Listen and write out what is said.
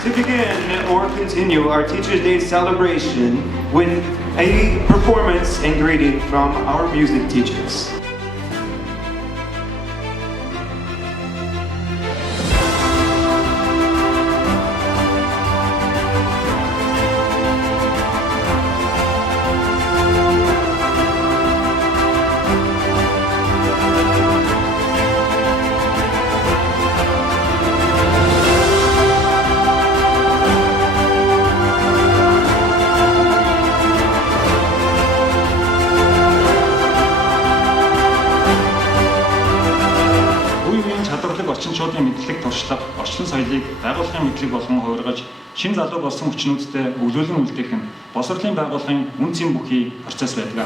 To begin or continue our Teachers' Day celebration with a performance and greeting from our music teachers. Орчинчуудын мэдлэг туршлага, орчин соёлыг байгууллагын мэдлэг болгон хувиргаж, шинэ залуу болсон хүчнүүдтэй өглөөлөн үлдээх нь боловсролын байгууллагын үн цэн бүхий процесс байдаг.